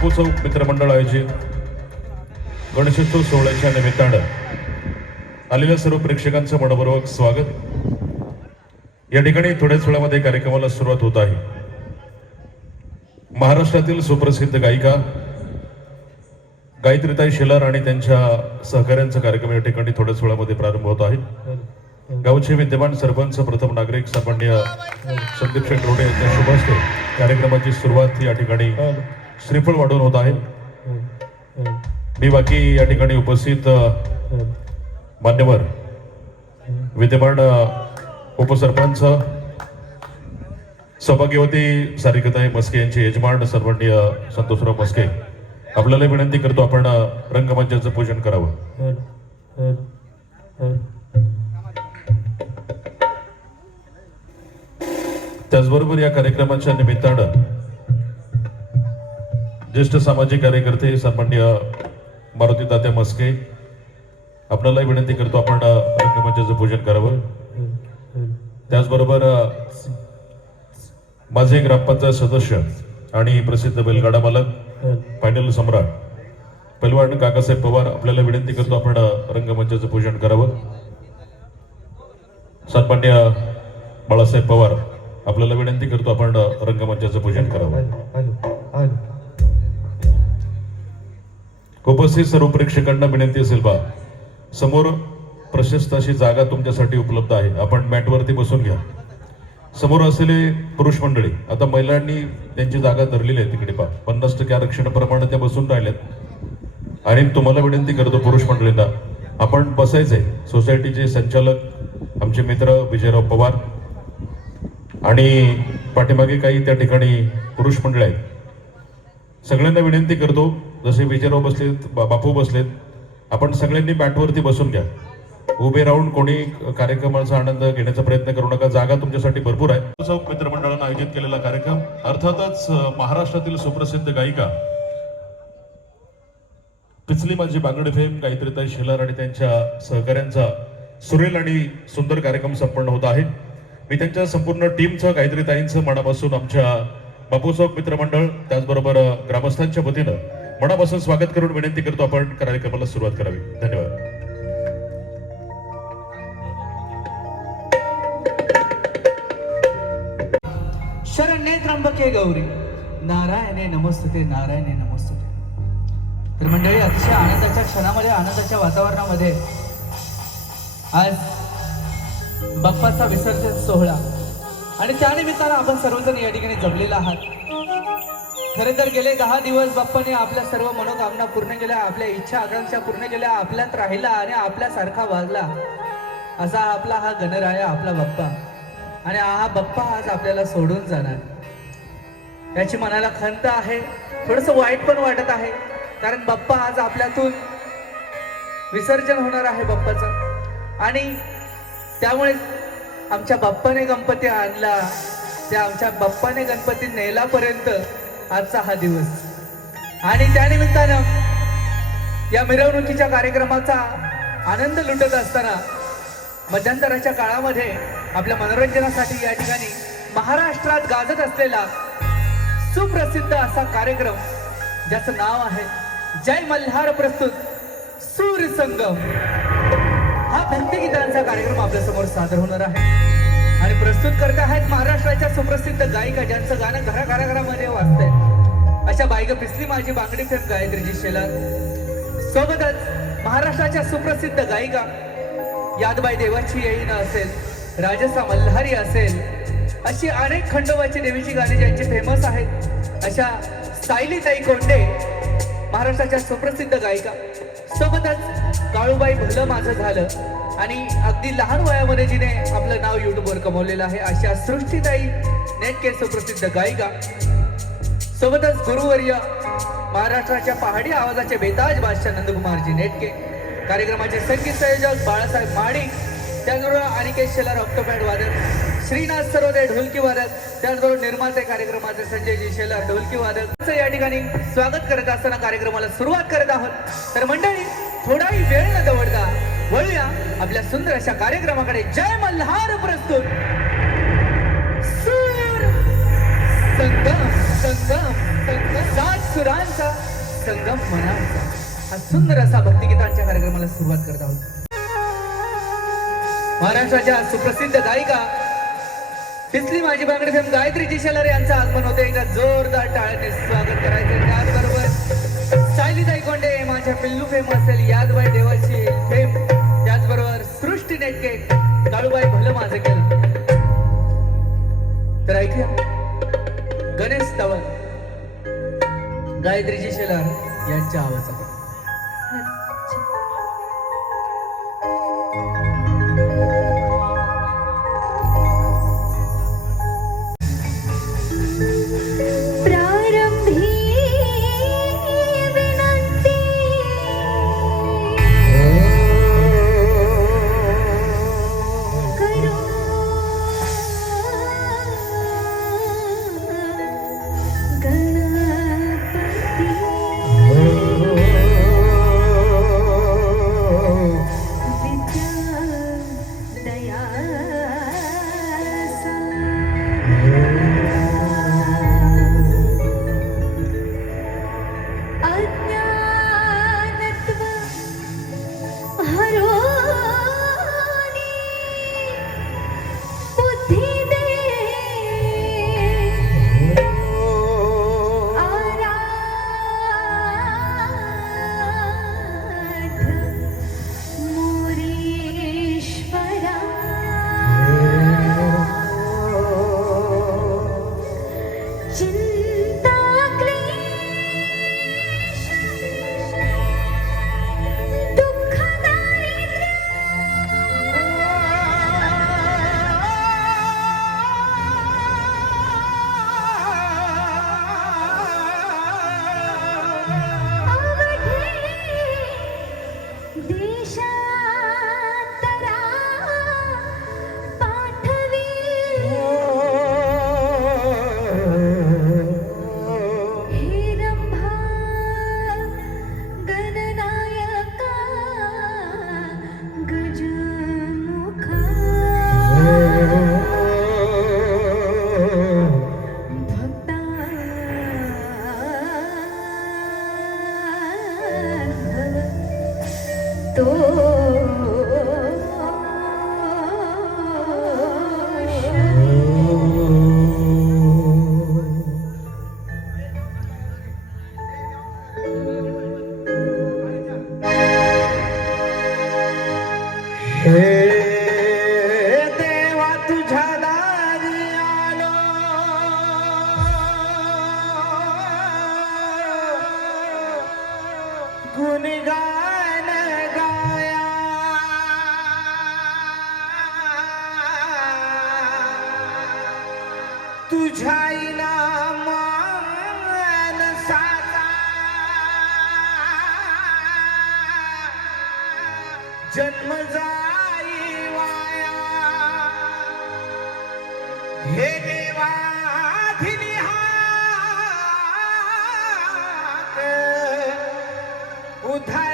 बापू चौक मित्रमंडळ आयोजित गणेशोत्सव सोहळ्याच्या निमित्तानं आलेल्या सर्व प्रेक्षकांचं मनपूर्वक स्वागत. या ठिकाणी थोड्याच वेळामध्ये कार्यक्रमाला सुरुवात होत आहे. महाराष्ट्रातील सुप्रसिद्ध गायिका गायत्रीताई शेलार आणि त्यांच्या सहकाऱ्यांचा कार्यक्रम या ठिकाणी थोड्याच वेळामध्ये प्रारंभ होत आहे. गावचे विद्यमान सरपंच प्रथम नागरिक सामान्य संदीप शेठ रोडे यांच्या शुभ कार्यक्रमाची सुरुवात या ठिकाणी श्रीफळ वाढून होत आहे. मी बाकी या ठिकाणी उपस्थित मान्यवर विद्यमान उपसरपंच सौभाग्यवती सारिकताई मस्के यांचे यजमान सन्माननीय संतोषराव मस्के आपल्याला विनंती करतो आपण रंगमंचाचं पूजन करावं. त्याचबरोबर या कार्यक्रमाच्या निमित्तानं ज्येष्ठ सामाजिक कार्यकर्ते सन्मान्य मारुती तात्या मस्के आपल्याला विनंती करतो आपण रंगमंचाचं पूजन करावं. त्याचबरोबर माझे ग्रामपंचायत सदस्य आणि प्रसिद्ध बैलगाडा मालक फायनल सम्राट पैलवान काकासाहेब पवार आपल्याला विनंती करतो आपण रंगमंचाचं पूजन करावं. सन्मान्य बाळासाहेब पवार आपल्याला विनंती करतो आपण रंगमंचाचं पूजन करावं. उपस्थित सर्व प्रेक्षकांना विनंती असेल बा समोर प्रशस्त अशी जागा तुमच्यासाठी उपलब्ध आहे. आपण मॅटवरती बसून घ्या. समोर असलेले पुरुष मंडळी आता महिलांनी त्यांची जागा धरलेली आहे तिकडे पा पन्नास टक्के आरक्षणाप्रमाणे त्या बसून राहिल्यात. आणि तुम्हाला विनंती करतो पुरुष मंडळींना आपण बसायचंय. सोसायटीचे संचालक आमचे मित्र विजयराव पवार आणि पाठीमागे काही त्या ठिकाणी पुरुष मंडळ आहेत. सगळ्यांना विनंती करतो जसे विजयराव बसलेत बा- बापू बसलेत आपण सगळ्यांनी बॅटवरती बसून घ्या. उभे राहून कोणी कार्यक्रमाचा आनंद घेण्याचा प्रयत्न करू नका. जागा तुमच्यासाठी भरपूर आहे. चौक मित्रमंडळानं आयोजित केलेला कार्यक्रम अर्थातच महाराष्ट्रातील सुप्रसिद्ध गायिका पिचली माझी बांगडे फेम गायत्रीताई शेलार आणि त्यांच्या सहकाऱ्यांचा सुरेल आणि सुंदर कार्यक्रम संपन्न होत आहे. मी त्यांच्या संपूर्ण टीमचं गायत्रीताईंचं मनापासून आमच्या बापू चौक मित्रमंडळ त्याचबरोबर ग्रामस्थांच्या वतीनं मनापासून स्वागत करून विनंती करतो आपण कार्यक्रमाला सुरुवात करावी. धन्यवाद. शरण्ये त्र्यंबके गौरी. नारायणे नमस्ते नारायणे नमस्ते. तर मंडळी अतिशय आनंदाच्या क्षणामध्ये आनंदाच्या वातावरणामध्ये आज बाप्पाचा विसर्जन सोहळा. आणि त्यानिमित्तानं आपण सर्वजण या ठिकाणी जमलेला आहात. खरं तर गेले दहा दिवस बाप्पाने आपल्या सर्व मनोकामना पूर्ण केल्या आपल्या इच्छा आकांक्षा पूर्ण केल्या आपल्यात राहिला आणि आपल्यासारखा वागला असा आपला हा गणराया आपला बाप्पा. आणि हा बाप्पा आज आपल्याला सोडून जाणार. याची मनाला खंत आहे. थोडस वाईट पण वाटत आहे. कारण बाप्पा आज आपल्यातून विसर्जन होणार आहे बाप्पाचं. आणि त्यामुळे आमच्या बाप्पाने गणपती आणला. त्या आमच्या बाप्पाने गणपती नेलापर्यंत आजचा हा दिवस. आणि त्यानिमित्तानं या मिरवणुकीच्या कार्यक्रमाचा आनंद लुटत असताना मध्यंतराच्या काळामध्ये आपल्या मनोरंजनासाठी या ठिकाणी महाराष्ट्रात गाजत असलेला सुप्रसिद्ध असा कार्यक्रम ज्याचं नाव आहे जय मल्हार प्रस्तुत सूर संगम. हा भक्तिगीतांचा कार्यक्रम आपल्यासमोर सादर होणार आहे. आणि प्रस्तुत करता आहेत महाराष्ट्राच्या सुप्रसिद्ध गायिका ज्यांचं गाणं घरा घराघरामध्ये वाजतंय. अशा बायका पिसली माझी बांगडी फेम गायत्रीजी शेलार. सोबतच महाराष्ट्राच्या सुप्रसिद्ध गायिका यादबाई देवाची येईन असेल राजसा मल्हारी असेल अशी अनेक खंडोबाची देवीची गाणी ज्यांची फेमस आहेत अशा सायलीताई कोंडे महाराष्ट्राच्या सुप्रसिद्ध गायिका. सोबतच काळूबाई भलं माझं झालं. आणि अगदी लहान वयामध्ये जिने आपलं नाव युट्यूबवर कमवलेलं आहे अशा सृष्टीताई नेटके सुप्रसिद्ध गायिका. सोबतच गुरुवर्य महाराष्ट्राच्या पहाडी आवाजाचे बेताज बादशाह नंदकुमारजी नेटके. कार्यक्रमाचे संगीत संयोजक बाळासाहेब माडिक त्याचबरोबर अनिकेत शेलार ऑक्टोपॅड वादक. श्रीनाथ सरोदे ढोलकी वादक. त्याचबरोबर निर्माते कार्यक्रमाचे संजयजी शेलार ढोलकी वादक. या ठिकाणी स्वागत करत असताना कार्यक्रमाला सुरुवात करत आहोत. तर मंडळी थोडाही वेळ न दवडता वळूया आपल्या सुंदर अशा कार्यक्रमाकडे. जय मल्हार प्रस्तुत. सूर संगम संगम संगम. सात सुरांचा संगम मनाचा हा सुंदर असा भक्तिगीतांच्या कार्यक्रमाला सुरुवात करत आहोत. महाराष्ट्राच्या सुप्रसिद्ध गायिका तिथली माझी बांगडी फेम गायत्री शेलार यांचं आगमन होते. एका जोरदार टाळ्याने स्वागत करायचं. त्याचबरोबर सायलीताई कोंडे माझ्या पिल्लू फेम असेल यादबाई देवाची फेम. त्याचबरोबर सृष्टी नेटके काळूबाई भलं माझं केलं. तर ऐकूया. गणेश तवल गायत्रीजी शेलार यांच्या आवाजात. तुझ्या मान साचा जन्म जाई वाया. हे देवा उधार